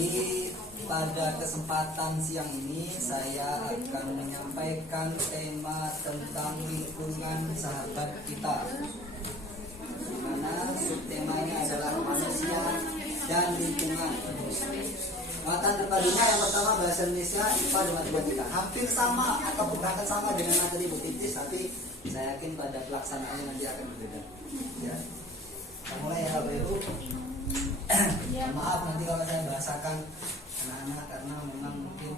Jadi pada kesempatan siang ini saya akan menyampaikan tema tentang lingkungan sahabat kita, di mana subtemanya adalah manusia dan lingkungan. Mata terpadunya yang pertama bahasa Indonesia, IPA dan matematika. Hampir sama atau bahkan sama dengan materi Bu Titis, tapi saya yakin pada pelaksanaannya nanti akan berbeda. Ya. Kita mulai ya Bapak Ibu. Maaf nanti kalau saya bahasakan anak-anak karena memang mungkin.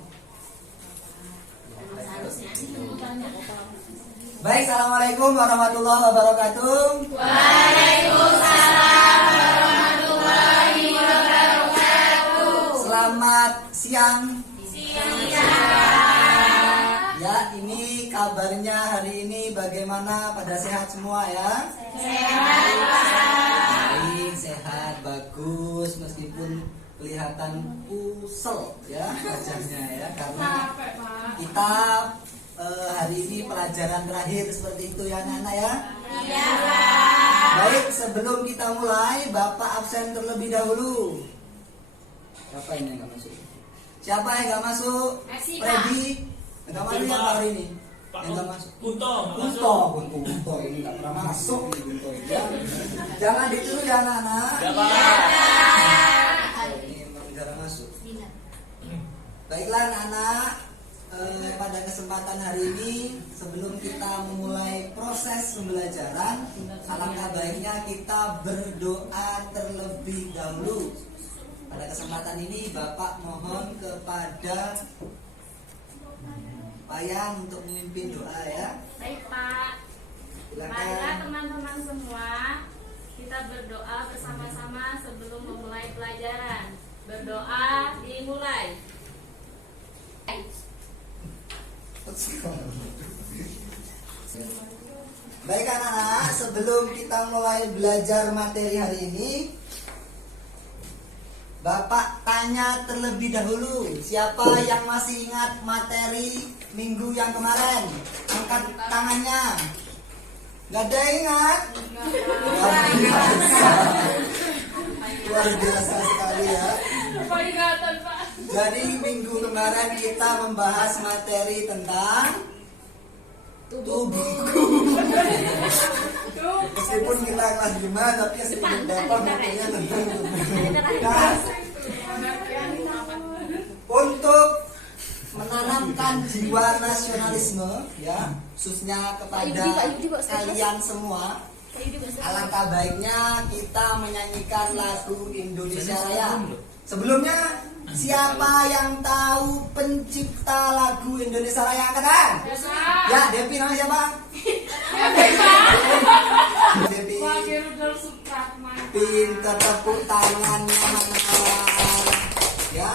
Baik, assalamualaikum warahmatullahi wabarakatuh. Waalaikumsalam warahmatullahi wabarakatuh. Selamat siang. Siang. Ya, ini kabarnya hari ini bagaimana? Pada sehat semua ya? Sehat, Pak. Baik, sehat, bagus meskipun kelihatan kusel ya wajahnya ya, karena kita hari ini pelajaran terakhir seperti itu ya anak-anak ya. Iya, Pak. Baik, sebelum kita mulai Bapak absen terlebih dahulu. Siapa ini yang nggak masuk? Siapa yang nggak masuk? Messi, Pak. Freddy nggak masuk ya hari ini? Yang nggak masuk? Kunto ini nggak pernah masuk nih Kunto ya. Jangan ditiru ya anak-anak. Ini memang jarang masuk. Baiklah anak-anak, pada kesempatan hari ini sebelum kita memulai proses pembelajaran, alangkah baiknya kita berdoa terlebih dahulu. Pada kesempatan ini Bapak mohon kepada Payan untuk memimpin doa ya. Baik, Pak. Marilah Silakan. teman-teman semua kita berdoa bersama-sama sebelum memulai pelajaran. Berdoa dimulai. Baik anak-anak, sebelum kita mulai belajar materi hari ini, Bapak tanya terlebih dahulu, siapa yang masih ingat materi minggu yang kemarin? Angkat tangannya. Gak ada yang ingat? Luar biasa. Luar biasa sekali ya. Peringatan, Pak. Jadi minggu kemarin kita membahas materi tentang tubuhku. Meskipun kita kelas 5 tapi sedikit dapat materinya tentang tubuh. Nah, untuk menanamkan jiwa nasionalisme ya, khususnya kepada kalian semua, alangkah baiknya kita menyanyikan lagu Indonesia Raya. Sebelumnya, siapa yang tahu pencipta lagu Indonesia Raya angkat tangan? Ya, Devi namanya siapa? Devi. Pintar, tepuk tangannya mana? Ya,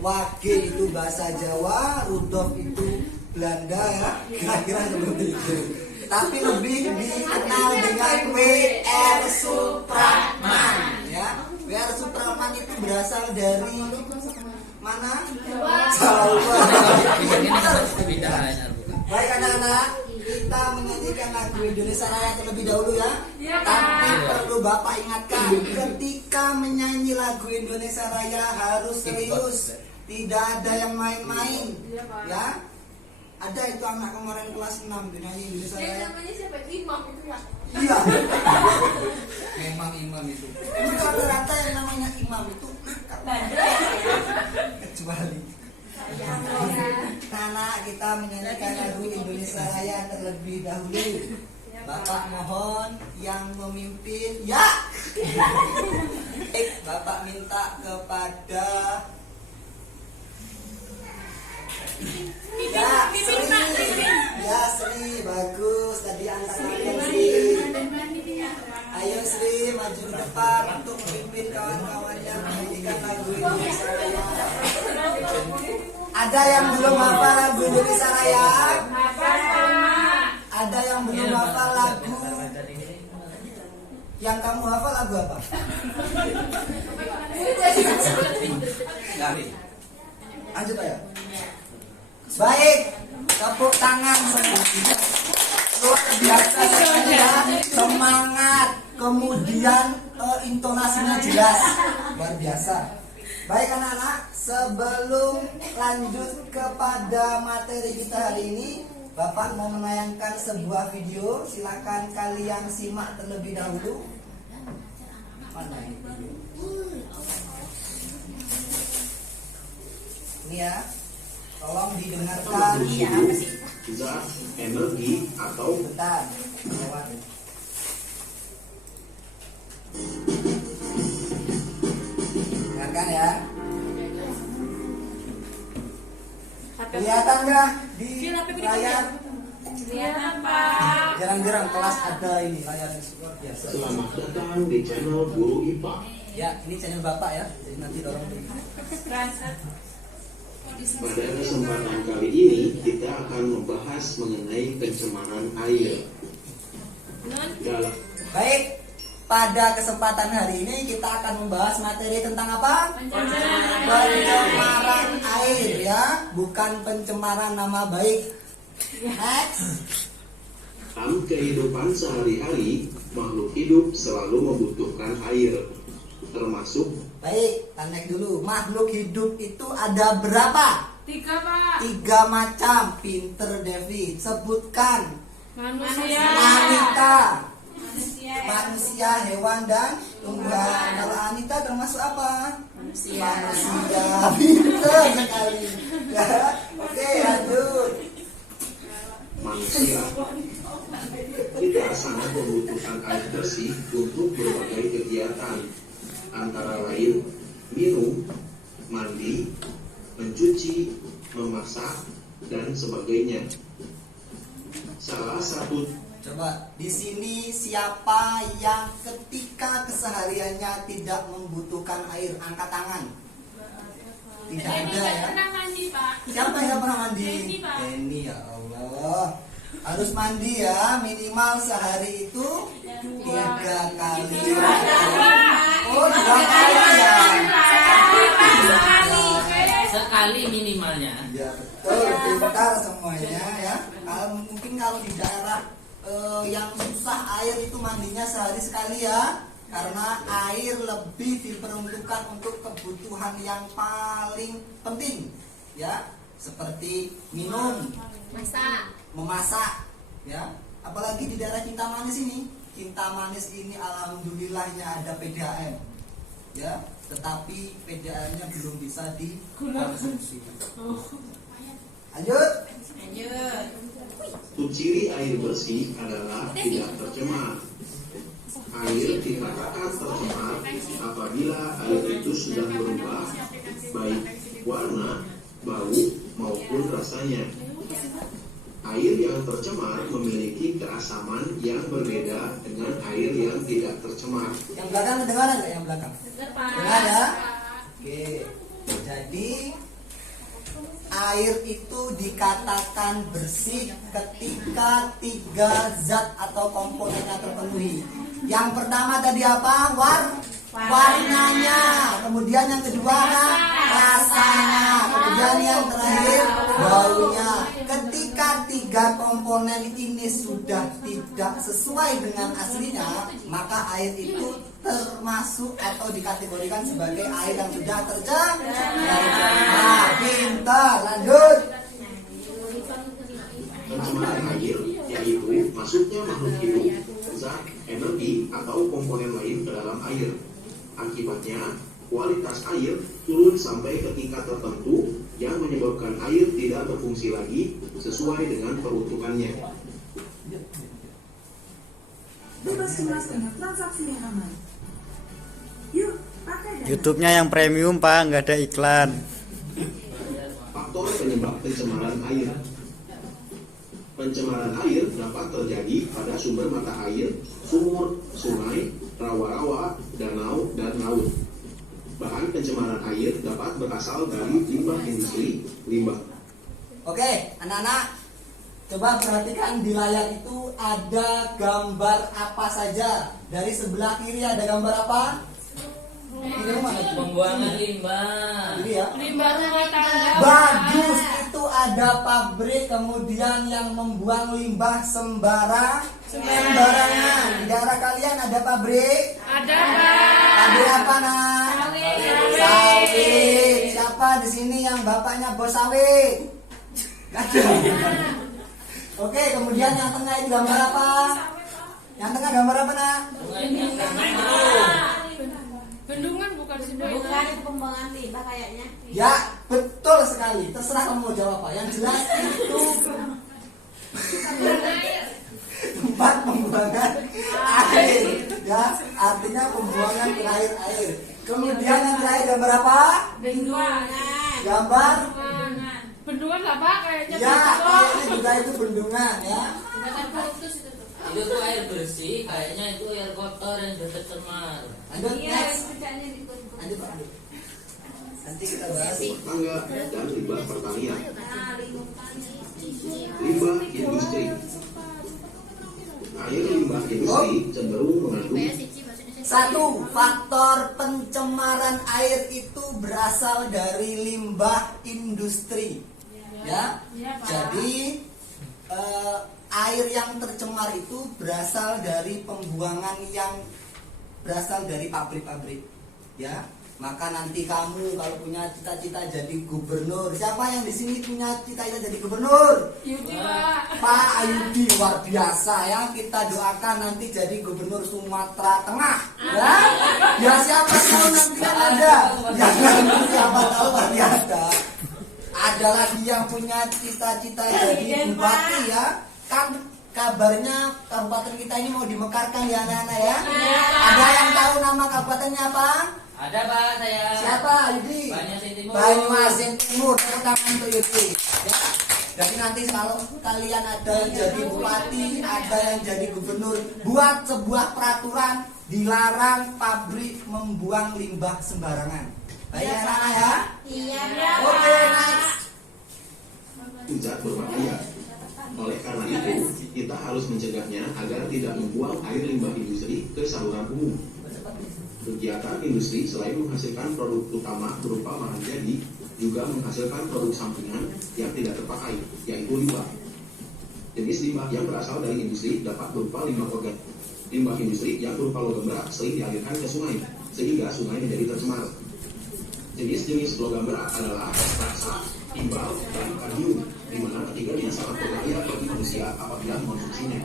Wage itu bahasa Jawa, Rudolf itu Belanda ya, kira-kira seperti itu. Tapi lebih dikenal dengan W.R. Supratman ya. W.R. Supratman itu berasal dari mana? Jawa. Baik anak-anak, kita menyanyikan lagu Indonesia Raya terlebih dahulu ya. Tapi perlu Bapak ingatkan, ketika menyanyi lagu Indonesia Raya harus serius, tidak ada yang main-main ya. Ada itu anak kemarin kelas 6 nyanyi Indonesia Raya. Namanya siapa? Imam itu ya? Iya. Memang imam itu. Itu rata-rata yang namanya imam itu kecuali anak kita menyanyikan lagu Indonesia Raya terlebih dahulu. Bapak mohon yang memimpin ya. Bapak minta kepada Sri, bagus tadi angkatan Sri. Ayo Sri maju ke depan untuk memimpin kawan-kawannya menyanyikan lagu Indonesia Raya. Ada yang belum hafal lagu Indonesia Raya? Ada yang belum hafal lagu? Yang kamu hafal lagu apa? Lanjut ya. Baik, tepuk tangan semua. Luar biasa sekali ya, semangat, kemudian intonasinya jelas, luar biasa. Baik anak-anak, sebelum lanjut kepada materi kita hari ini, Bapak mau menayangkan sebuah video. Silakan kalian simak terlebih dahulu. Mana ini video? Ini ya, tolong didengarkan. Zat, energi, atau Bentar, lewat. Dengarkan ya. Kelihatan nggak di layar? Kelihatan, Pak. Jarang-jarang kelas ada ini layarnya luar biasa. selamat datang di channel Guru IPA. Ya, ini channel Bapak ya. Jadi nanti dorong dulu. Pada kesempatan kali ini kita akan membahas mengenai pencemaran air. Dalam Baik, pada kesempatan hari ini kita akan membahas materi tentang apa? Pencemaran air ya, bukan pencemaran nama baik. Next. dalam kehidupan sehari-hari, makhluk hidup selalu membutuhkan air, termasuk Baik, kita naik dulu. Makhluk hidup itu ada berapa? 3, Pak. 3 macam. Pinter Devi. Sebutkan. Manusia. Anita, manusia, hewan dan tumbuhan. Kalau Anita termasuk apa? Manusia. Pinter sekali. Ya. Oke, lanjut. manusia. Kita sangat membutuhkan air bersih untuk berbagai kegiatan, antara lain minum, mandi, mencuci, memasak, dan sebagainya. Salah satu Coba di sini siapa yang ketika kesehariannya tidak membutuhkan air, angkat tangan. Tidak Ini ada ya. pernah mandi, Pak. Siapa yang pernah mandi? Denny, Pak. Denny, ya Allah. Harus mandi ya, minimal sehari itu 3 kali. Oh, 2 kali ya. Sekali minimalnya. Ya betul, pintar semuanya ya. Kalau di daerah yang susah air itu mandinya sehari sekali ya. Karena air lebih diperuntukkan untuk kebutuhan yang paling penting ya, seperti minum, memasak ya. Apalagi di daerah Kintamani ini, Kintamani ini alhamdulillahnya ada PDAM ya, tetapi PDAM-nya belum bisa dikonsumsi. Lanjut. ciri air bersih adalah tidak tercemar. Air dikatakan tercemar apabila air itu sudah berubah, baik warna, bau, maupun rasanya. Air yang tercemar memiliki keasaman yang berbeda dengan air yang tidak tercemar. Yang belakang kedengaran nggak? Yang belakang dengar ya. Oke, jadi air itu dikatakan bersih ketika 3 zat atau komponennya terpenuhi. Yang pertama tadi apa? Warnanya. Kemudian yang kedua rasanya. Kemudian yang terakhir baunya. Ketika 3 komponen ini sudah tidak sesuai dengan aslinya, maka air itu termasuk atau dikategorikan sebagai air yang sudah tercemar. Pintar, lanjut. Pencemaran air yaitu masuknya makhluk hidup, zat, energi, atau komponen lain ke dalam air. Akibatnya, kualitas air turun sampai ke tingkat tertentu yang menyebabkan air tidak berfungsi lagi sesuai dengan peruntukannya. Bebas cemas dengan transaksi yang aman. Yuk, pakai Dana. YouTube-nya yang premium Pak, nggak ada iklan. Faktor penyebab pencemaran air. Pencemaran air dapat terjadi pada sumber mata air, sumur, sungai, rawa-rawa, danau, dan laut. Bahan pencemaran air dapat berasal dari limbah industri, limbah. Oke, anak-anak, coba perhatikan di layar itu ada gambar apa saja. Dari sebelah kiri ada gambar apa? Ini mana? Pembuangan limbah. Ini ya. Limbah rumah tangga. Bagus, itu ada pabrik kemudian yang membuang limbah sembarangan. Di daerah kalian ada pabrik? Ada, Pak. Pabrik apa nak? Sawit. Sawit. Siapa di sini yang bapaknya bos sawit? Nggak ada. Oke, kemudian yang tengah itu gambar apa? Yang tengah gambar apa, Nak? Bendungan bukan sih. Bukan itu pembuangan limbah kayaknya. Ya, betul sekali. Terserah kamu mau jawab apa. Yang jelas itu tempat pembuangan air. Ya, artinya pembuangan terakhir air. Kemudian yang terakhir gambar apa? Bendungan. Gambar Bendungan lah Pak kayaknya. ya, kayaknya juga itu bendungan ya. Bukan putus itu tuh. Itu tuh air bersih, kayaknya itu air kotor yang sudah tercemar. Lanjut Iya, next. kerjanya dikut-kut. Lanjut Pak. Lanjut. Nanti kita bahas. Tangga dan limbah pertanian. Nah, lingkungan. Limbah industri. Air limbah industri cenderung mengandung Satu, faktor pencemaran air itu berasal dari limbah industri. Ya. Iya, Pak. Jadi air yang tercemar itu berasal dari pembuangan yang berasal dari pabrik-pabrik. Ya. Maka nanti kamu kalau punya cita-cita jadi gubernur, siapa yang di sini punya cita-cita jadi gubernur? Yudi Pak. Pak Ayudi, luar biasa ya. Kita doakan nanti jadi gubernur Sumatera Tengah. Ya, ya siapa tahu nanti kan ada. Ya nanti siapa tahu nanti ada. Ada lagi yang punya cita-cita jadi bupati ya. Kan kabarnya kabupaten kita ini mau dimekarkan ya anak-anak ya. Ada yang tahu nama kabupatennya apa? Ada Pak saya. Siapa Yudi? Banyuasin Timur. Banyuasin Timur. Tepuk tangan untuk Yudi. Ya. Jadi nanti kalau kalian ada yang jadi bupati, ada yang jadi gubernur, buat sebuah peraturan dilarang pabrik membuang limbah sembarangan. Baik ya anak-anak ya? Iya. Oke, next. zat berbahaya. Oleh karena itu, kita harus mencegahnya agar tidak membuang air limbah industri ke saluran umum. Kegiatan industri selain menghasilkan produk utama berupa bahan jadi, juga menghasilkan produk sampingan yang tidak terpakai, yaitu limbah. Jenis limbah yang berasal dari industri dapat berupa limbah organik. Limbah industri yang berupa logam berat sering dialirkan ke sungai, sehingga sungai menjadi tercemar. Jenis-jenis logam berat adalah rasa, timbal, dan kadium, di mana ketiganya sangat berbahaya bagi manusia apabila mengonsumsinya.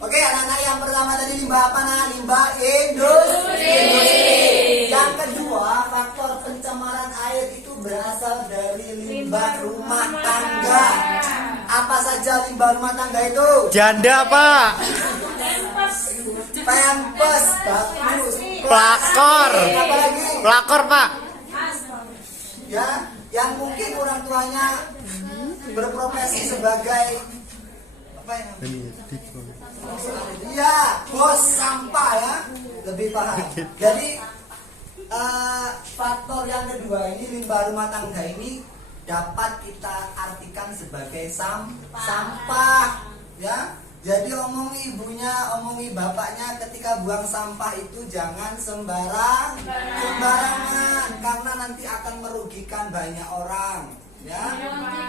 Oke, anak-anak yang pertama tadi limbah apa nah? Limbah industri. Yang kedua, faktor pencemaran air itu berasal dari limbah rumah tangga. Apa saja limbah rumah tangga itu? Janda, Pak. Pampers, bagus. Pelakor. Apa lagi? Pelakor, Pak. Ya, yang mungkin orang tuanya berprofesi sebagai apa ya? Iya, bos sampah ya, lebih paham. Jadi faktor yang kedua ini limbah rumah tangga ini dapat kita artikan sebagai sampah, ya. Jadi omongi ibunya, omongi bapaknya ketika buang sampah itu jangan sembarangan, karena nanti akan merugikan banyak orang. Ya,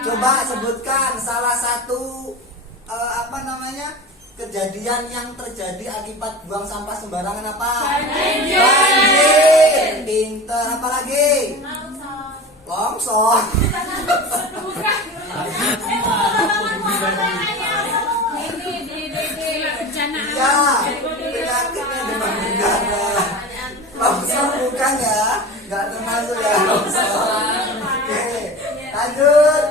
coba sebutkan salah satu kejadian yang terjadi akibat buang sampah sembarangan apa? Banjir. Pinter. Apa lagi? Longsor. Ya, penyakitnya demam berdarah. Longsor bukan ya? Nggak termasuk ya longsor. Oke, lanjut.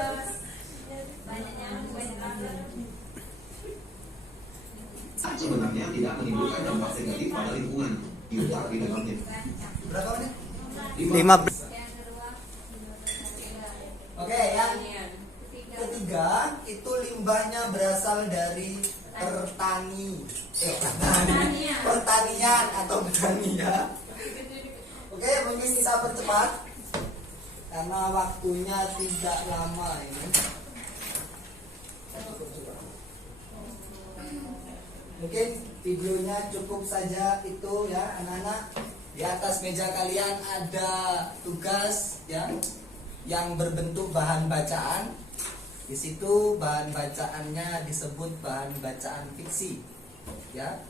Sebenarnya tidak menimbulkan dampak negatif pada lingkungan, diutak di dalamnya. Berapa menit? 15. Oke, yang ketiga itu limbahnya berasal dari pertanian atau petani ya. Oke, mungkin kita percepat karena waktunya tidak lama ini. Mungkin videonya cukup saja itu ya anak-anak. Di atas meja kalian ada tugas ya yang berbentuk bahan bacaan. Di situ bahan bacaannya disebut bahan bacaan fiksi. Ya.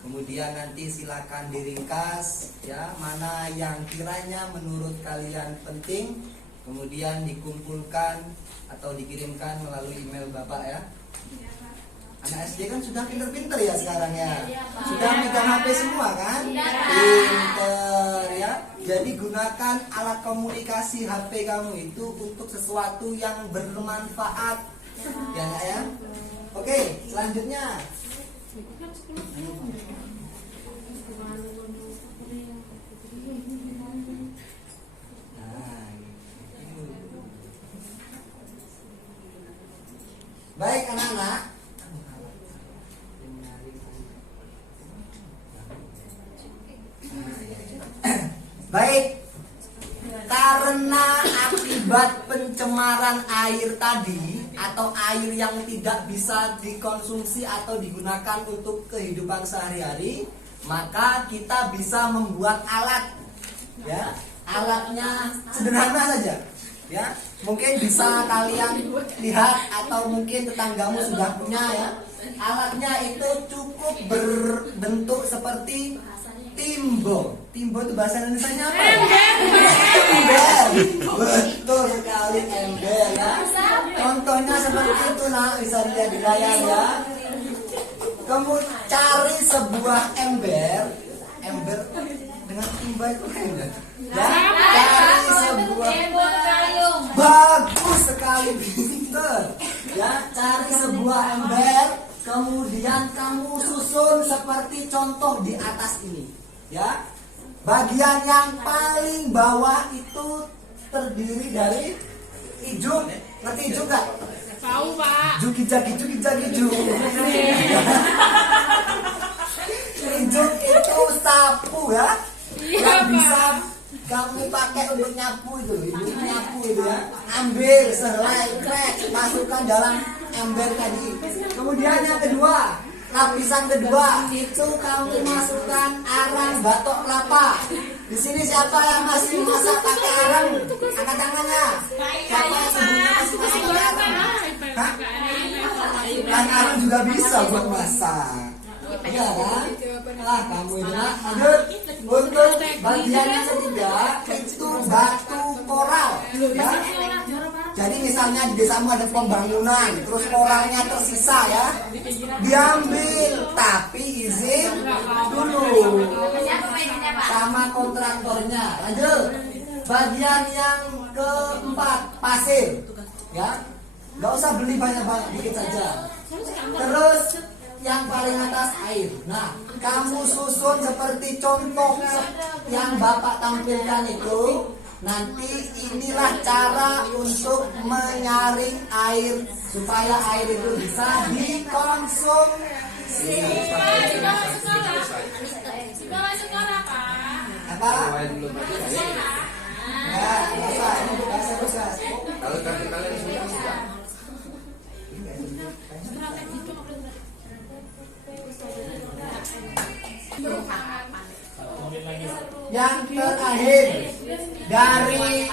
Kemudian nanti silakan diringkas ya, mana yang kiranya menurut kalian penting, kemudian dikumpulkan atau dikirimkan melalui email Bapak ya. Anak SD kan sudah pinter-pinter ya sekarang ya. Sudah megang HP semua kan? Pinter ya. Jadi gunakan alat komunikasi HP kamu itu untuk sesuatu yang bermanfaat. Ya Nak ya. Oke, selanjutnya. Baik anak-anak. Baik, karena akibat pencemaran air tadi atau air yang tidak bisa dikonsumsi atau digunakan untuk kehidupan sehari-hari, maka kita bisa membuat alat. Ya, alatnya sederhana saja. Ya, mungkin bisa kalian lihat atau mungkin tetanggamu sudah punya ya. Alatnya itu cukup berbentuk seperti timbo. Timbo itu bahasa Indonesianya apa ya? Ember. Betul sekali, ember ya. Contohnya seperti itu nah, bisa dilihat di layar ya. Kamu cari sebuah ember dengan timba itu ember. Ya, cari sebuah bagus sekali, pinter. Ya, cari sebuah ember, kemudian kamu susun seperti contoh di atas ini. Ya, bagian yang paling bawah itu terdiri dari ijuk. Ngerti ijuk gak? Tahu Pak. Juki-jaki. Ijuk itu sapu ya. Iya, Yang Pak. bisa kamu pakai untuk nyapu itu, nyapu itu ya. Ambil sehelai krek, masukkan dalam ember tadi. Kemudian yang kedua, lapisan kedua itu kamu masukkan arang batok kelapa. Di sini siapa yang masih masak pakai arang? Angkat tangannya. Siapa yang sebelumnya masih masak pakai arang? Hah? Kan arang juga bisa buat masak. Iya kan? Ah, kamu itu nak. Lanjut. Untuk bagian yang ketiga itu batu koral. Ya. Jadi misalnya di desamu ada pembangunan, terus koralnya tersisa ya, diambil, tapi izin dulu sama kontraktornya. Lanjut. Bagian yang keempat pasir, ya, nggak usah beli banyak-banyak, dikit saja. Terus yang paling atas air. Nah, kamu susun seperti contoh yang Bapak tampilkan itu. Nanti inilah cara untuk menyaring air supaya air itu bisa dikonsumsi. Apa? Ya, Kalau kalian sudah yang terakhir dari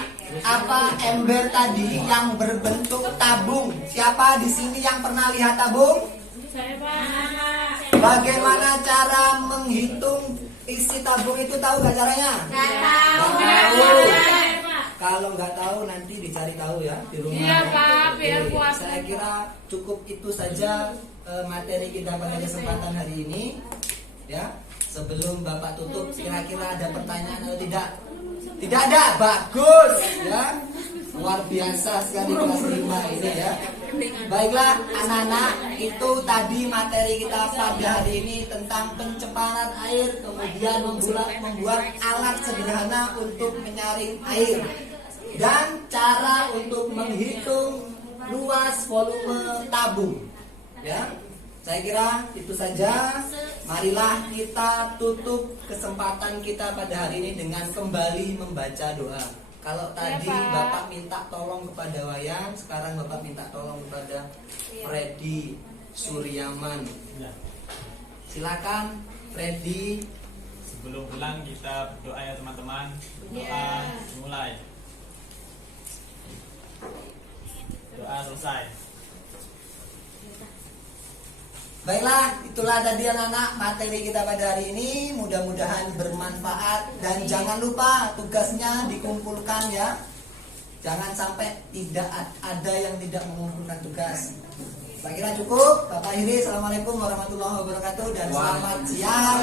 ember tadi yang berbentuk tabung. Siapa di sini yang pernah lihat tabung? Saya Pak. Bagaimana cara menghitung isi tabung itu, tahu gak caranya? Nggak tahu. Nggak tahu. Saya Pak. Kalau nggak tahu nanti dicari tahu ya di rumah. Iya, Pak, biar Oke, puas. saya kira cukup itu saja materi kita pada kesempatan hari ini. Ya, sebelum Bapak tutup, kira-kira ada pertanyaan atau tidak? Tidak ada, bagus. Ya, luar biasa sekali kelas 5 ini ya. Baiklah anak-anak, itu tadi materi kita pada hari ini tentang pencemaran air, kemudian membuat alat sederhana untuk menyaring air, dan cara untuk menghitung luas volume tabung. Ya, saya kira itu saja. Marilah kita tutup kesempatan kita pada hari ini dengan kembali membaca doa. Kalau tadi Pak. Bapak minta tolong kepada Wayan, sekarang Bapak minta tolong kepada Freddy Suryaman. Silakan Freddy. Sebelum pulang kita berdoa ya teman-teman. Doa mulai. Doa selesai. Baiklah, itulah tadi anak-anak materi kita pada hari ini. Mudah-mudahan bermanfaat. Dan jangan lupa tugasnya dikumpulkan ya. Jangan sampai tidak ada yang tidak mengumpulkan tugas. Saya kira cukup. Bapak Hiri, assalamualaikum warahmatullahi wabarakatuh dan selamat siang.